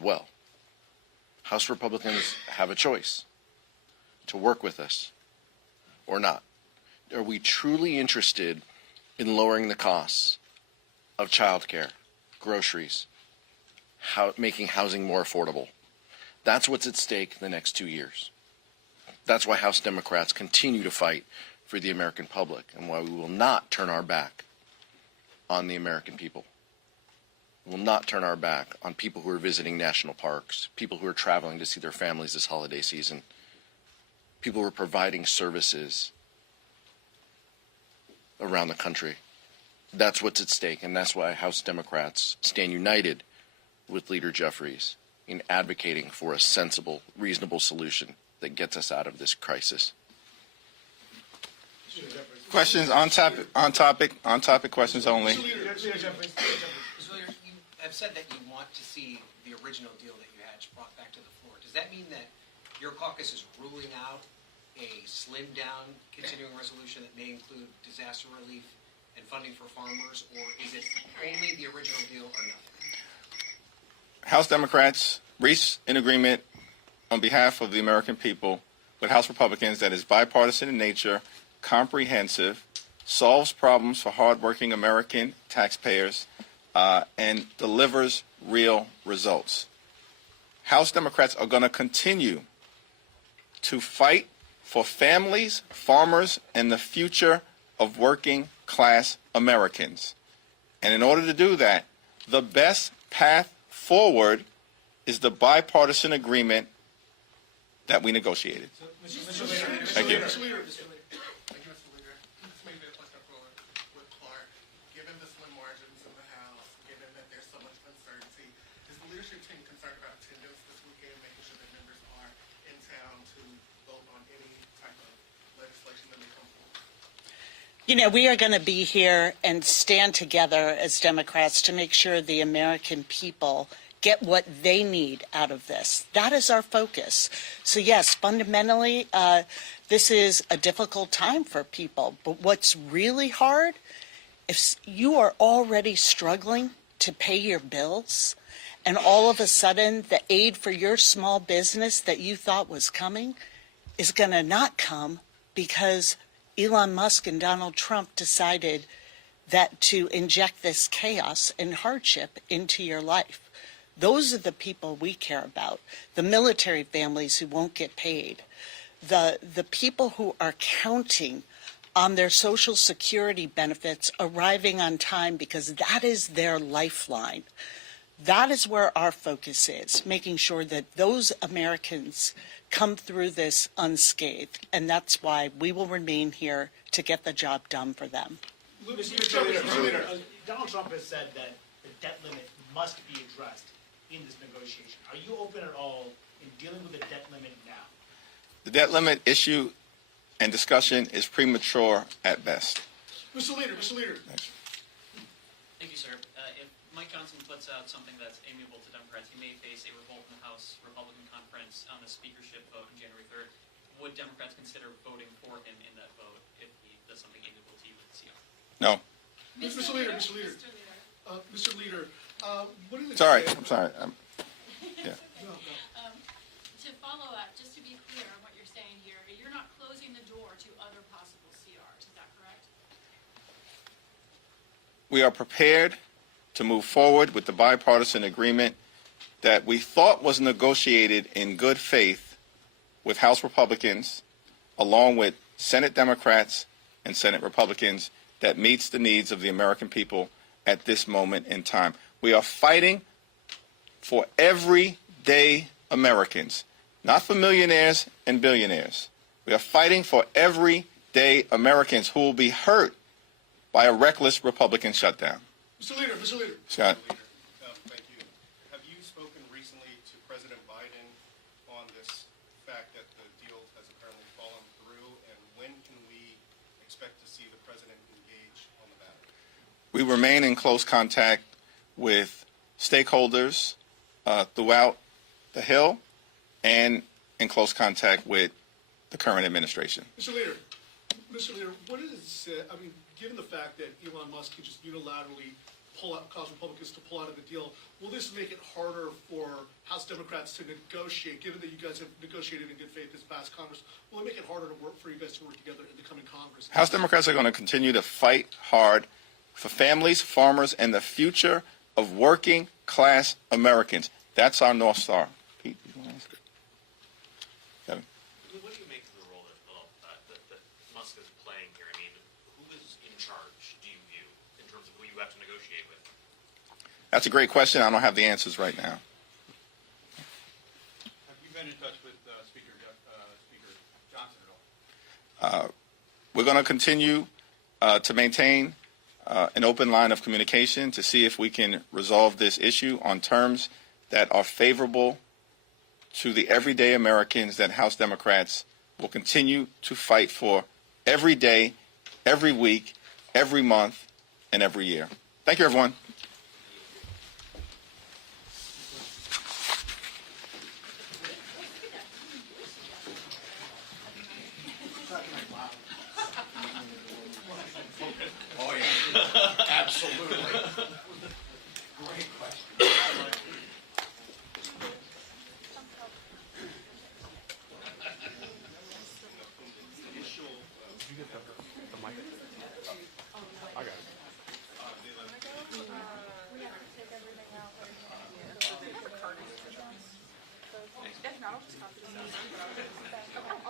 well. House Republicans have a choice to work with us or not. Are we truly interested in lowering the costs of childcare, groceries, making housing more affordable? That's what's at stake in the next 2 years. That's why House Democrats continue to fight for the American public and why we will not turn our back on the American people. We will not turn our back on people who are visiting national parks, people who are traveling to see their families this holiday season, people who are providing services around the country. That's what's at stake, and that's why House Democrats stand united with Leader Jeffries in advocating for a sensible, reasonable solution that gets us out of this crisis. Questions on topic questions only. Mr. Leader, you have said that you want to see the original deal that you had brought back to the floor. Does that mean that your caucus is ruling out a slimmed down continuing resolution that may include disaster relief and funding for farmers, or is it only the original deal or nothing? House Democrats reached an agreement on behalf of the American people with House Republicans that is bipartisan in nature, comprehensive, solves problems for hardworking American taxpayers, and delivers real results. House Democrats are going to continue to fight for families, farmers, and the future of working class Americans. And in order to do that, the best path forward is the bipartisan agreement that we negotiated. Thank you. Given the slim margins in the House, given that there's so much uncertainty, is the leadership team concerned about attendance this weekend, making sure that members are in town to vote on any type of legislation that may come forward? You know, we are going to be here and stand together as Democrats to make sure the American people get what they need out of this. That is our focus. So yes, fundamentally, this is a difficult time for people. But what's really hard, if you are already struggling to pay your bills, and all of a sudden the aid for your small business that you thought was coming is going to not come because Elon Musk and Donald Trump decided that to inject this chaos and hardship into your life. Those are the people we care about, the military families who won't get paid, the people who are counting on their Social Security benefits arriving on time because that is their lifeline. That is where our focus is, making sure that those Americans come through this unscathed, and that's why we will remain here to get the job done for them. Mr. Leader, Donald Trump has said that the debt limit must be addressed in this negotiation. Are you open at all in dealing with the debt limit now? The debt limit issue and discussion is premature at best. Mr. Leader. Thanks. Thank you, sir. If Mike Johnson puts out something that's amiable to Democrats, he may face a revolt in the House Republican Conference on a speakership vote on January 3rd. Would Democrats consider voting for him in that vote if he does something amiable to you with the CR? No. Mr. Leader. Mr. Leader, what are the... Sorry. I'm sorry. Yeah. To follow up, just to be clear on what you're saying here, you're not closing the door to other possible CRs, is that correct? We are prepared to move forward with the bipartisan agreement that we thought was negotiated in good faith with House Republicans, along with Senate Democrats and Senate Republicans, that meets the needs of the American people at this moment in time. We are fighting for everyday Americans, not for millionaires and billionaires. We are fighting for everyday Americans who will be hurt by a reckless Republican shutdown. Mr. Leader. Scott. Thank you. Have you spoken recently to President Biden on this fact that the deal has apparently fallen through, and when can we expect to see the president engage on the matter? We remain in close contact with stakeholders throughout the Hill and in close contact with the current administration. Mr. Leader, what is, given the fact that Elon Musk can just unilaterally cause Republicans to pull out of the deal. Will this make it harder for House Democrats to negotiate, given that you guys have negotiated in good faith this past Congress? Will it make it harder for you guys to work together in the coming Congress? House Democrats are going to continue to fight hard for families, farmers, and the future of working class Americans. That's our North Star. Pete, you want to ask? Kevin. What do you make of the role that Musk is playing here? I mean, who is in charge, do you view, in terms of who you have to negotiate with? That's a great question. I don't have the answers right now. Have you been in touch with Speaker Johnson at all? We're going to continue to maintain an open line of communication to see if we can resolve this issue on terms that are favorable to the everyday Americans that House Democrats will continue to fight for every day, every week, every month, and every year. Thank you, everyone. Oh, yeah. Absolutely. Great question.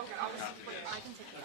Okay, I'll just put it, I can take it out.